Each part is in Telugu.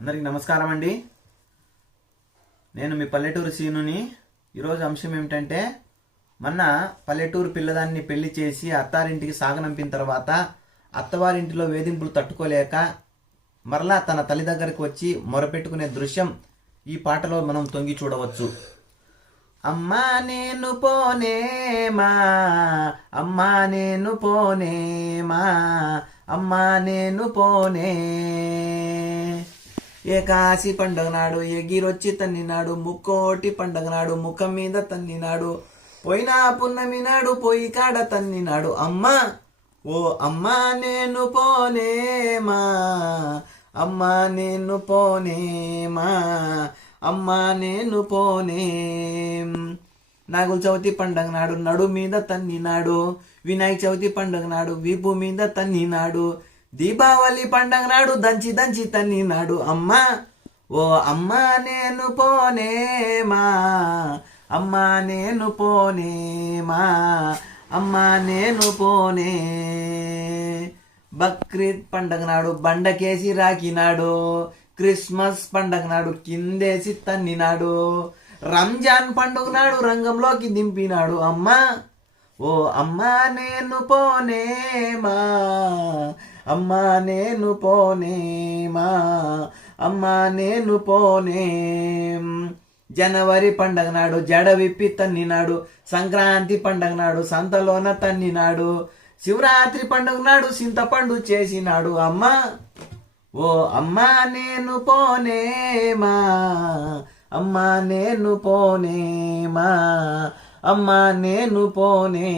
అందరికి నమస్కారం అండి. నేను మీ పల్లెటూరు సీనుని. ఈరోజు అంశం ఏమిటంటే మొన్న పల్లెటూరు పిల్లదాన్ని పెళ్ళి చేసి అత్తారింటికి సాగనంపిన తర్వాత అత్తవారింటిలో వేధింపులు తట్టుకోలేక మరలా తన తల్లి దగ్గరికి వచ్చి మొరపెట్టుకునే దృశ్యం ఈ పాటలో మనం తొంగి చూడవచ్చు. అమ్మా నేను పోనేమా? అమ్మా నేను పోనేమా? అమ్మా నేను పోనే ఏకాశి పండగ నాడు ఎగిరొచ్చి తన్నినాడు ముక్కోటి పండగ నాడు ముఖం మీద తన్నినాడు పోయినా పున్నమి నాడు పోయి కాడ తన్నినాడు. అమ్మా! ఓ అమ్మా నేను పోనేమా? అమ్మా నేను పోనేమా? అమ్మా నేను పోనే? నాగుల చవితి పండగ నాడు నడు మీద తన్నినాడు. వినాయక చవితి పండగ నాడు వీపు మీద తన్నినాడు. దీపావళి పండగ నాడు దంచి దంచి తన్నినాడు అమ్మా ఓ అమ్మ నేను పోనేమా అమ్మ నేను పోనేమా అమ్మ నేను పోనే. బక్రీద్ పండగ నాడు బండకేసి రాకినాడు క్రిస్మస్ పండగ నాడు కిందేసి తన్నినాడు రంజాన్ పండుగ నాడు రంగంలోకి దింపినాడు అమ్మా ఓ అమ్మా నేను పోనేమా అమ్మా నేను పోనేమా? అమ్మా నేను పోనే? జనవరి పండగ నాడు జడ విప్పి తన్నినాడు సంక్రాంతి పండగ నాడు సంతలోన తన్నినాడు శివరాత్రి పండుగ నాడు చింతపండు చేసినాడు అమ్మా ఓ అమ్మా నేను పోనేమా? అమ్మా నేను పోనేమా? అమ్మా నేను పోనే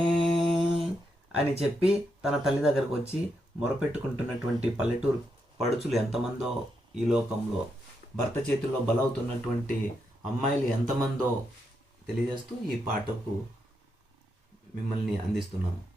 అని చెప్పి తన తల్లి దగ్గరకు వచ్చి మొరపెట్టుకుంటున్నటువంటి పల్లెటూరు పడుచులు ఎంతమందో ఈ లోకంలో భర్త చేతుల్లో బలవుతున్నటువంటి అమ్మాయిలు ఎంతమందో తెలియజేస్తూ ఈ పాటకు మిమ్మల్ని అందిస్తున్నాము.